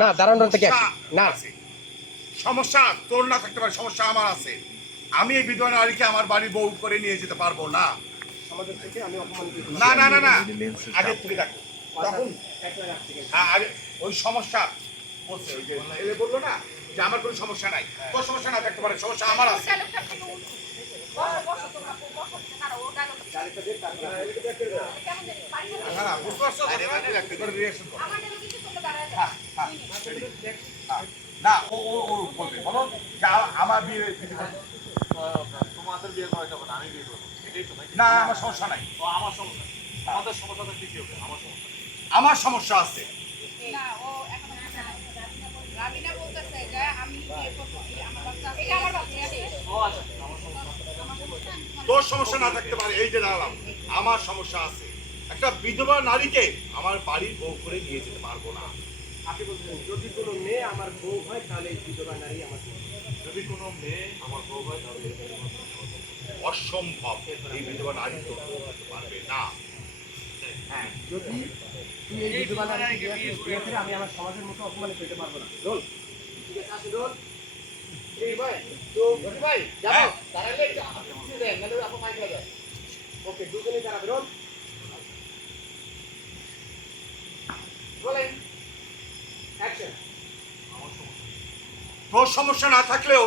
না দাঁড়ানোর থেকে না। সমস্যা তোর না থাকতে পারে সমস্যা আমার আছে। আমি এই বিধবা নারীকে আমার বাড়ির বউ করে নিয়ে যেতে পারব না। সমাজের থেকে আমি অপমানিত না না না না। আগে থেকে দেখো। তখন হ্যাঁ, আগে ওই সমস্যা বলছে ওই যে এলে বলল না যে আমার কোনো সমস্যা নাই। তোর সমস্যা না থাকতে পারে সমস্যা আমার আছে। হ্যাঁ না, বুঝতে পারছ? এবার reaction করো। হ্যাঁ, হ্যাঁ। না ও ও ও বলবে বলো যে আমার বিয়ে তোমাদের বিয়ে করা যাবে না আমি বিয়ে করব না আমার সমস্যা নাই তো আমার সমস্যা আমাদের সমস্যা থাকলে কি হবে আমার সমস্যা আমার সমস্যা আছে ও ও তোর সমস্যা না থাকতে পারে এই যে দাঁড়ালাম আমার সমস্যা আছে। একটা বিধবা নারীকে আমার বাড়ির বউ করে নিয়ে যেতে পারব না। আপনি বলছেন যদি কোনো মেয়ে আমার বউ হয় তাহলে বিধবা নারী আমার যদি কোনো মেয়ে আমার বউ হয় তাহলে অসম্ভব এই বিধবা নারী হতে পারবে না। হ্যাঁ যদি তুই এই বিধবা করে আমি আমার সমাজের মতো অপমানিত হতে পারব না। রোল ঠিক আছে রোল এই ভাই তো ভাই যাব হ্যাঁ। দাঁড়ালে কিছু দেন নাহলে আপনি মাইক লাগায়। ওকে দুজনেই দাঁড়াবে। রোল তোর সমস্যা না থাকলেও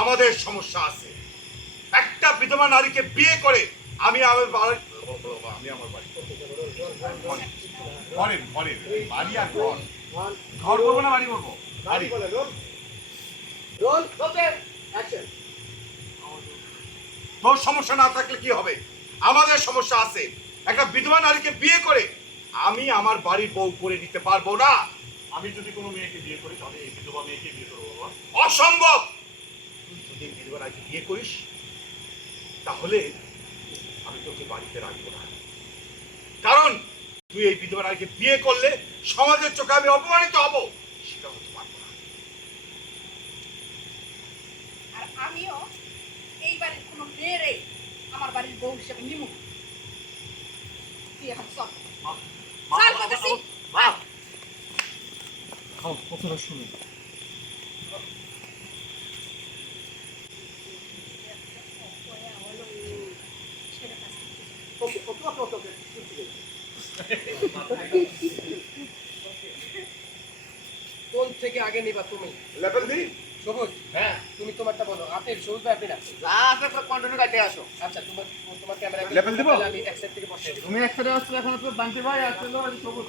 আমাদের সমস্যা আছে। একটা বিধবা নারীকে বিয়ে করে আমি আমার বাড়ি আমি আমার বাড়ি। ঘরে বাড়ি আর ঘর। ঘর বলব না বাড়ি বলব? বাড়ি। তোর সমস্যা না থাকলে কি হবে? আমাদের সমস্যা আছে। একটা বিধবা নারীকে বিয়ে করে আমি আমার বাড়ির বউ করে নিতে পারব না। আমি যদি কোনো মেয়েকে বিয়ে করি তাহলে এই বিধবা মেয়েকে বিয়ে করব বাবা। অসম্ভব! তুই যদি বিধবা নারীকে বিয়ে করিস তাহলে আমি তোকে বাড়িতে রাখব না। কারণ তুই এই বিধবা নারীকে বিয়ে করলে সমাজের চোখে আমি অপমানিত হব সেটা হতে পারব না। আর আমিও এই বাড়ির কোনো মেয়েরে আমার বাড়ির বউ হিসেবে নিমু। তুই এখন চল। চল বলতেছি। মা। ওকে ওকে ওকে কোন থেকে আগে নিবা তুমি? লেভেল দি সবুজ? হ্যাঁ। তুমি তোমারটা বলো আপনি সবুজ ভাই আপনি না যা আছে সব কন্টিনিউ কাটে আসো। আচ্ছা তোমার তোমার ক্যামেরা Level দিবো? আমি এক সাইড থেকে বসে তুমি একসাথে আসছো এখন তো বান্টি ভাই আসছে সবুজ।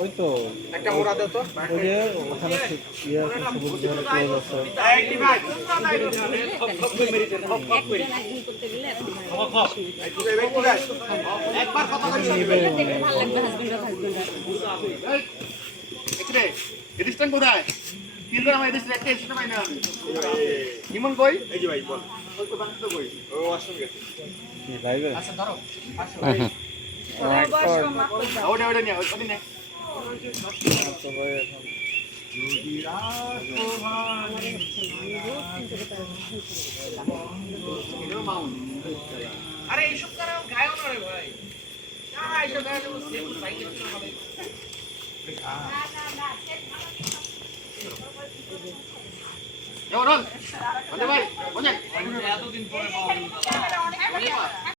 ওই তো। একটা মোড়া দাও তো। ওই যে ওখানে ইয়ে সবুজ ঘরে ক্লোজ আছে একবার কথা বলি এখানে এডিস্টান কোথায় ফিল্টার আমার এডিস্টান একটা এডিস্টান পাই না আমি হিমন কই এই যে ভাই বল ওই তো বান্টি কই ও ওয়াশরুম গেছে আচ্ছা ধরো। আসো ওটা ওটা নিয়ে ওটা নিয়ে আরে এইসব কারণ গায়ও না রে ভাই না এইসব গায়ও সাইকেল যাও রোল বন্ধু ভাই বুঝেন এতদিন পরে পাওয়া গেল। অনেক